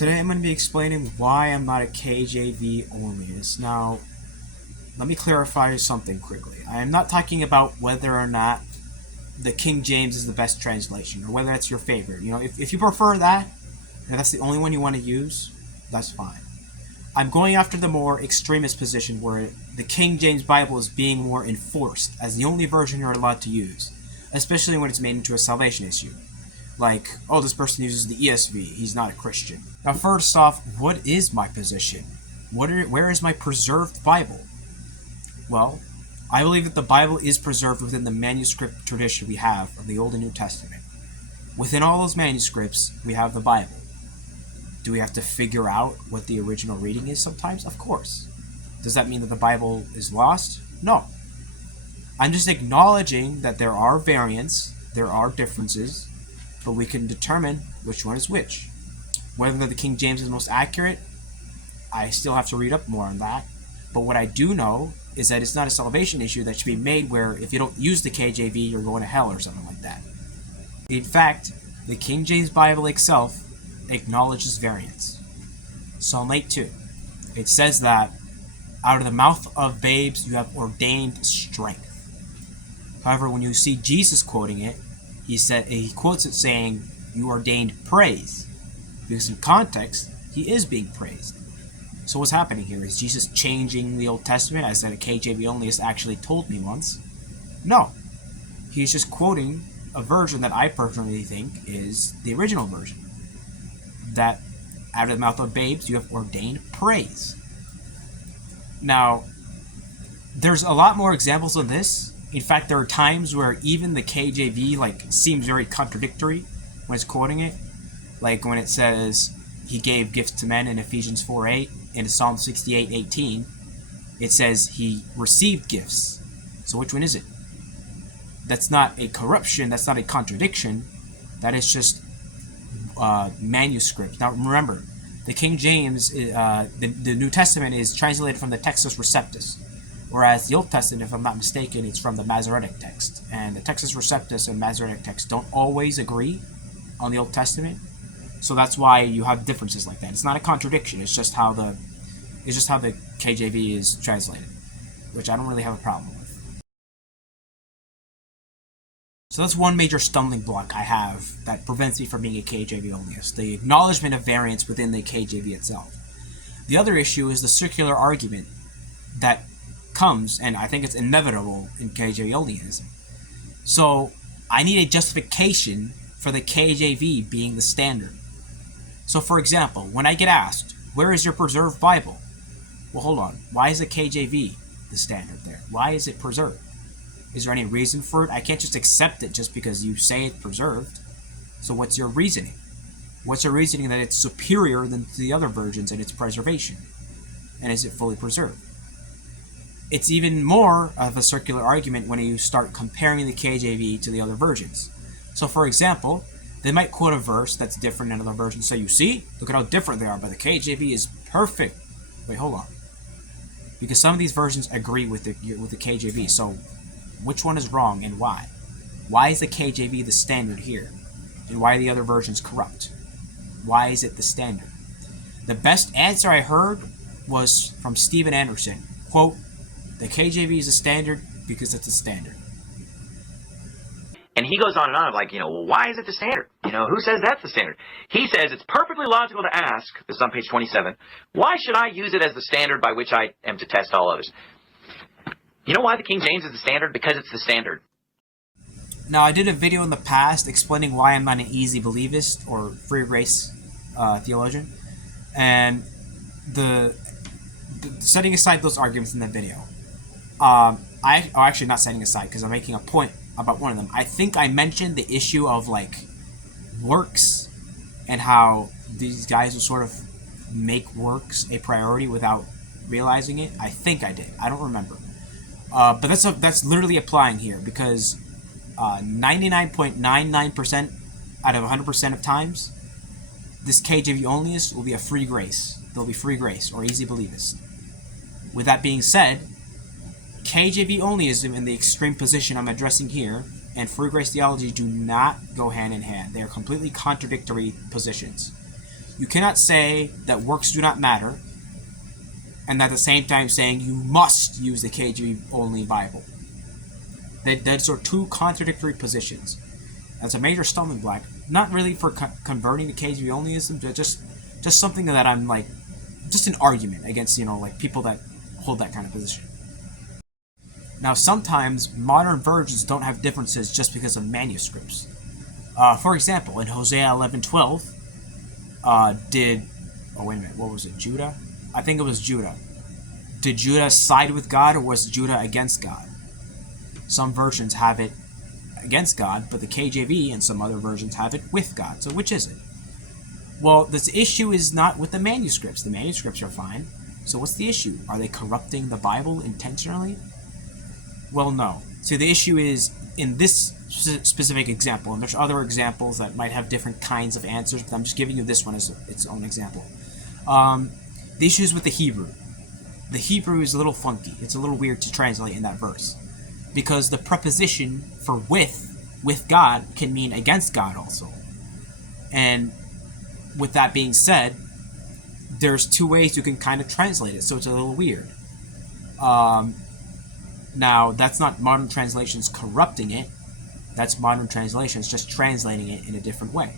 Today I'm going to be explaining why I'm not a KJV onlyist. Now, let me clarify something quickly. I am not talking about whether or not the King James is the best translation, or whether that's your favorite. You know, if you prefer that, and that's the only one you want to use, that's fine. I'm going after the more extremist position where the King James Bible is being more enforced as the only version you're allowed to use, especially when it's made into a salvation issue. Like, oh, this person uses the ESV, he's not a Christian. Now, first off, what is my position? Where is my preserved Bible? Well, I believe that the Bible is preserved within the manuscript tradition we have of the Old and New Testament. Within all those manuscripts, we have the Bible. Do we have to figure out what the original reading is sometimes? Of course. Does that mean that the Bible is lost? No. I'm just acknowledging that there are variants, there are differences, but we can determine which one is which. Whether the King James is most accurate, I still have to read up more on that. But what I do know is that it's not a salvation issue that should be made where if you don't use the KJV, you're going to hell or something like that. In fact, the King James Bible itself acknowledges variance. Psalm 8:2. It says that out of the mouth of babes you have ordained strength. However, when you see Jesus quoting it, he quotes it saying, you ordained praise. Because in context, he is being praised. So what's happening here? Is Jesus changing the Old Testament, as that a KJV onlyist actually told me once? No. He's just quoting a version that I personally think is the original version. That out of the mouth of babes you have ordained praise. Now, there's a lot more examples of this. In fact, there are times where even the KJV seems very contradictory when it's quoting it. Like when it says he gave gifts to men in Ephesians 4:8, in Psalm 68:18, it says he received gifts. So which one is it? That's not a corruption, that's not a contradiction, that is just manuscript. Now remember, the King James, the New Testament is translated from the Textus Receptus, whereas the Old Testament, if I'm not mistaken, it's from the Masoretic text. And the Textus Receptus and Masoretic text don't always agree on the Old Testament, so that's why you have differences like that. It's not a contradiction. It's just how the KJV is translated, which I don't really have a problem with. So that's one major stumbling block I have that prevents me from being a KJV onlyist, the acknowledgement of variance within the KJV itself. The other issue is the circular argument that comes, and I think it's inevitable in KJV onlyism. So I need a justification for the KJV being the standard. So for example, when I get asked, where is your preserved Bible? Well, hold on. Why is the KJV the standard there? Why is it preserved? Is there any reason for it? I can't just accept it just because you say it's preserved. So what's your reasoning? What's your reasoning that it's superior than the other versions in its preservation? And is it fully preserved? It's even more of a circular argument when you start comparing the KJV to the other versions. So for example, they might quote a verse that's different in other versions. So you see, look at how different they are, but the KJV is perfect. Wait, hold on. Because some of these versions agree with the KJV. So which one is wrong and why? Why is the KJV the standard here? And why are the other versions corrupt? Why is it the standard? The best answer I heard was from Steven Anderson. Quote, the KJV is a standard because it's a standard. And he goes on and on like, well, why is it the standard? Who says that's the standard? He says it's perfectly logical to ask, this is on page 27, why should I use it as the standard by which I am to test all others? You know why the King James is the standard? Because it's the standard. Now, I did a video in the past explaining why I'm not an easy believist or free grace theologian. And setting aside those arguments in the video, actually not setting aside because I'm making a point about one of them. I think I mentioned the issue of works and how these guys will sort of make works a priority without realizing it. I think I did. I don't remember. But that's literally applying here because 99.99% out of 100% of times, this KJV onlyist will be a free grace. They'll be free grace or easy believist. With that being said, KJV onlyism in the extreme position I'm addressing here and free grace theology do not go hand in hand. They are completely contradictory positions. You cannot say that works do not matter, and at the same time saying you must use the KJV only Bible. Those are two contradictory positions. That's a major stumbling block. Not really for converting to KJV onlyism, but just something that I'm like, just an argument against, like people that hold that kind of position. Now, sometimes modern versions don't have differences just because of manuscripts. For example, in Hosea 11:12, what was it, Judah? I think it was Judah. Did Judah side with God, or was Judah against God? Some versions have it against God, but the KJV and some other versions have it with God. So which is it? Well, this issue is not with the manuscripts. The manuscripts are fine. So what's the issue? Are they corrupting the Bible intentionally? Well, no. So the issue is in this specific example, and there's other examples that might have different kinds of answers, but I'm just giving you this one as its own example. The issue is with the Hebrew. The Hebrew is a little funky. It's a little weird to translate in that verse, because the preposition for with God can mean against God also. And with that being said, there's two ways you can kind of translate it, so it's a little weird. Now, that's not modern translations corrupting it. That's modern translations just translating it in a different way.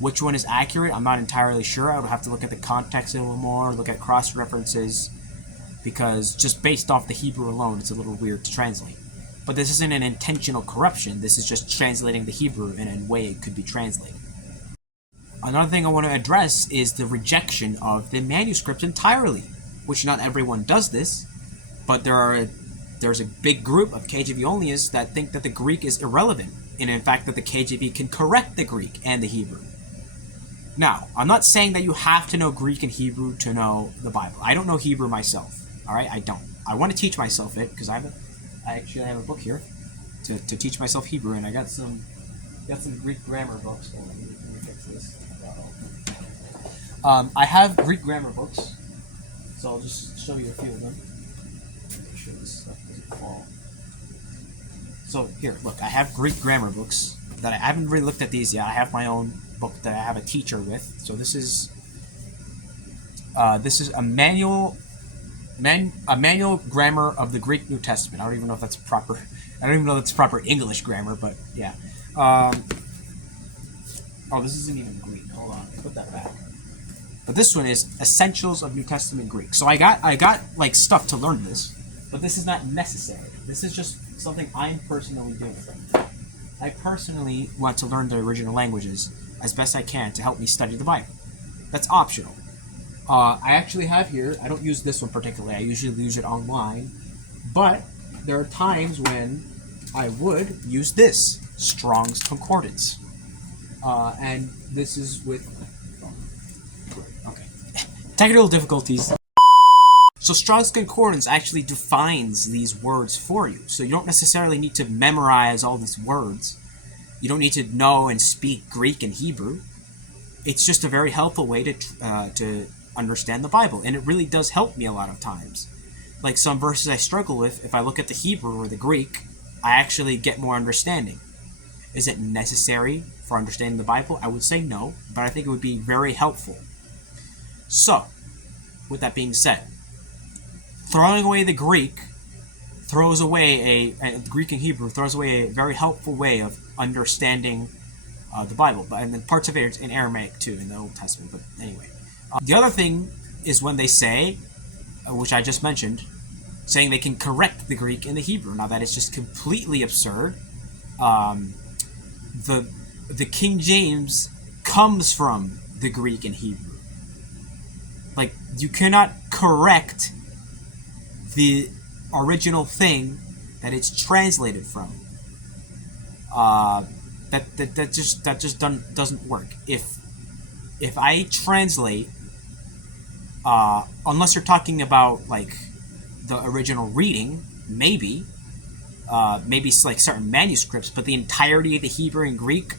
Which one is accurate? I'm not entirely sure. I would have to look at the context a little more, look at cross-references, because just based off the Hebrew alone, it's a little weird to translate. But this isn't an intentional corruption. This is just translating the Hebrew in a way it could be translated. Another thing I want to address is the rejection of the manuscript entirely, which not everyone does this, but there's a big group of KJV onlyists that think that the Greek is irrelevant, and in fact that the KJV can correct the Greek and the Hebrew. Now, I'm not saying that you have to know Greek and Hebrew to know the Bible. I don't know Hebrew myself. All right, I don't. I want to teach myself it because I actually have a book here to teach myself Hebrew, and I got some Greek grammar books. Hold on, let me fix this. I have Greek grammar books, so I'll just show you a few of them. Make sure this stuff doesn't fall. So here, look, I have Greek grammar books that I haven't really looked at these yet. I have my own book that I have a teacher with. So this is a manual grammar of the Greek New Testament. I don't even know if that's proper. I don't even know if that's proper English grammar, but yeah. This isn't even Greek. Hold on, put that back. But this one is Essentials of New Testament Greek. So I got like stuff to learn this, but this is not necessary. This is just something I'm personally doing. I personally want to learn the original languages as best I can to help me study the Bible. That's optional. I actually have here, I don't use this one particularly, I usually use it online, but there are times when I would use this, Strong's Concordance. And this is with... Okay. Technical difficulties. So Strong's Concordance actually defines these words for you. So you don't necessarily need to memorize all these words. You don't need to know and speak Greek and Hebrew. It's just a very helpful way to understand the Bible, and it really does help me a lot of times. Like some verses I struggle with, if I look at the Hebrew or the Greek, I actually get more understanding. Is it necessary for understanding the Bible? I would say no, but I think it would be very helpful. So, with that being said, throwing away the Greek throws away Greek and Hebrew throws away a very helpful way of understanding the Bible, and then parts of it in Aramaic too in the Old Testament. But anyway, the other thing is when they say, which I just mentioned, saying they can correct the Greek and the Hebrew. Now that is just completely absurd. The King James comes from the Greek and Hebrew. Like, you cannot correct the original thing that it's translated from. That just doesn't work. If I translate, unless you're talking about like the original reading, maybe like certain manuscripts, but the entirety of the Hebrew and Greek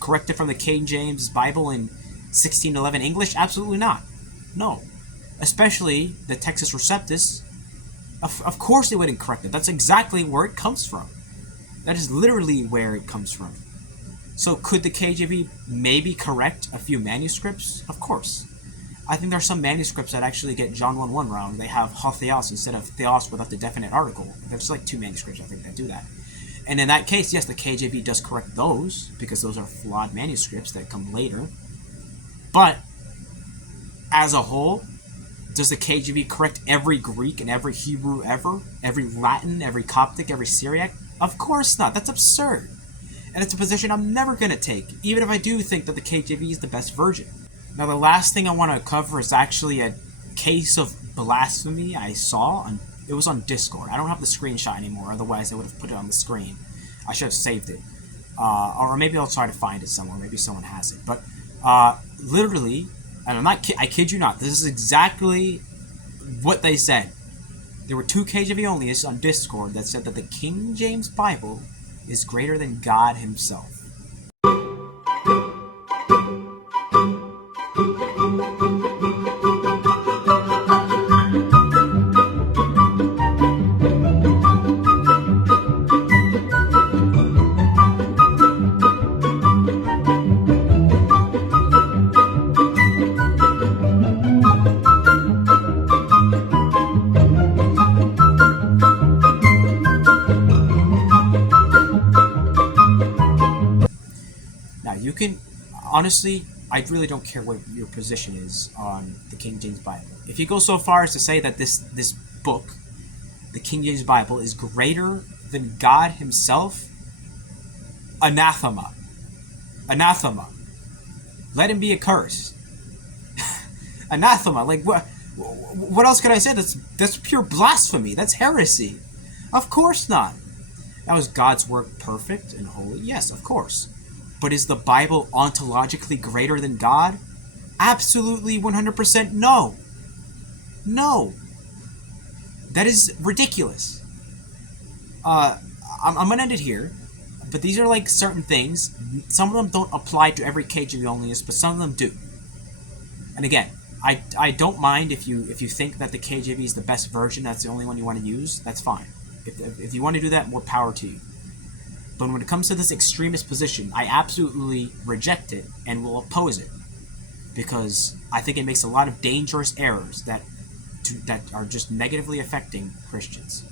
corrected from the King James Bible in 1611 English, absolutely not. No, especially the Textus Receptus. Of course they wouldn't correct it. That's exactly where it comes from. That is literally where it comes from. So could the KJV maybe correct a few manuscripts? Of course. I think there are some manuscripts that actually get John 1:1 wrong. They have hotheos instead of theos without the definite article. There's like 2 manuscripts, I think, that do that. And in that case, yes, the KJV does correct those, because those are flawed manuscripts that come later. But, as a whole, does the KJV correct every Greek and every Hebrew ever? Every Latin, every Coptic, every Syriac? Of course not. That's absurd. And it's a position I'm never going to take, even if I do think that the KJV is the best version. Now, the last thing I want to cover is actually a case of blasphemy I saw. It was on Discord. I don't have the screenshot anymore, otherwise I would have put it on the screen. I should have saved it. Or maybe I'll try to find it somewhere. Maybe someone has it. But literally, and I kid you not, this is exactly what they said. There were 2 KJV onlyists on Discord that said that the King James Bible is greater than God himself. Honestly, I really don't care what your position is on the King James Bible. If you go so far as to say that this book, the King James Bible, is greater than God himself, anathema. Anathema. Let him be accursed. Anathema. Like, what else could I say? That's pure blasphemy. That's heresy. Of course not. Now, is God's work perfect and holy? Yes, of course. But is the Bible ontologically greater than God? Absolutely 100% no. No. That is ridiculous. I'm going to end it here. But these are like certain things. Some of them don't apply to every KJV onlyist, but some of them do. And again, I don't mind if you think that the KJV is the best version, that's the only one you want to use, that's fine. If you want to do that, more power to you. But when it comes to this extremist position, I absolutely reject it and will oppose it, because I think it makes a lot of dangerous errors that are just negatively affecting Christians.